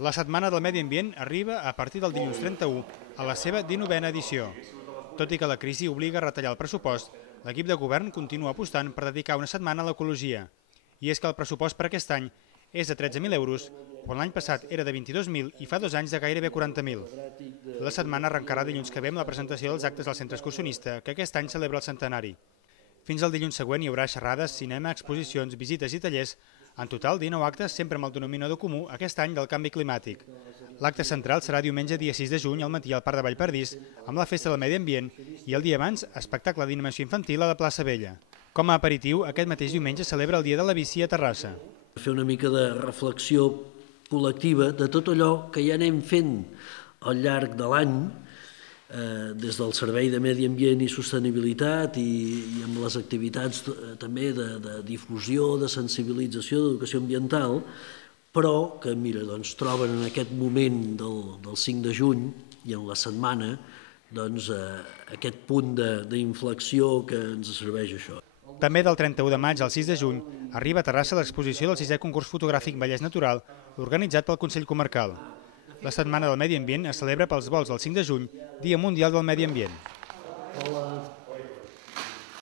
La Setmana del Medi Ambient arriba a partir del dilluns 31 a la seva 19a edició. Tot i que la crisi obliga a retallar el pressupost, l'equip de govern continua apostant per dedicar una setmana a l'ecologia. I és que el pressupost per aquest any és de 13.000 euros, quan l'any passat era de 22.000 i fa 2 anys de gairebé 40.000. La setmana arrencarà dilluns que ve amb la presentació dels actes del Centre Excursionista, que aquest any celebra el centenari. Fins al dilluns següent hi haurà xerrades, cinema, exposicions, visites i tallers. En total, 19 actes, sempre amb el denominador comú, aquest any del canvi climàtic. L'acte central serà diumenge dia 6 de juny al matí al Parc de Vallpardís, amb la Festa del Medi Ambient, i el dia abans, espectacle d'animació infantil a la plaça Vella. Com a aperitiu, aquest mateix diumenge celebra el Dia de la Bici a Terrassa. Fer una mica de reflexió col·lectiva de tot allò que ja anem fent al llarg de l'any, des del Servei de Medi Ambient i Sostenibilitat i amb les activitats també de difusió, de sensibilització, d'educació ambiental, però que troben en aquest moment del 5 de juny i en la setmana aquest punt d'inflexió que ens serveix això. També del 31 de maig al 6 de juny arriba a Terrassa l'exposició del 6è concurs fotogràfic Vallès Natural, organitzat pel Consell Comarcal. La Setmana del Medi Ambient es celebra pels volts del 5 de juny, Dia Mundial del Medi Ambient.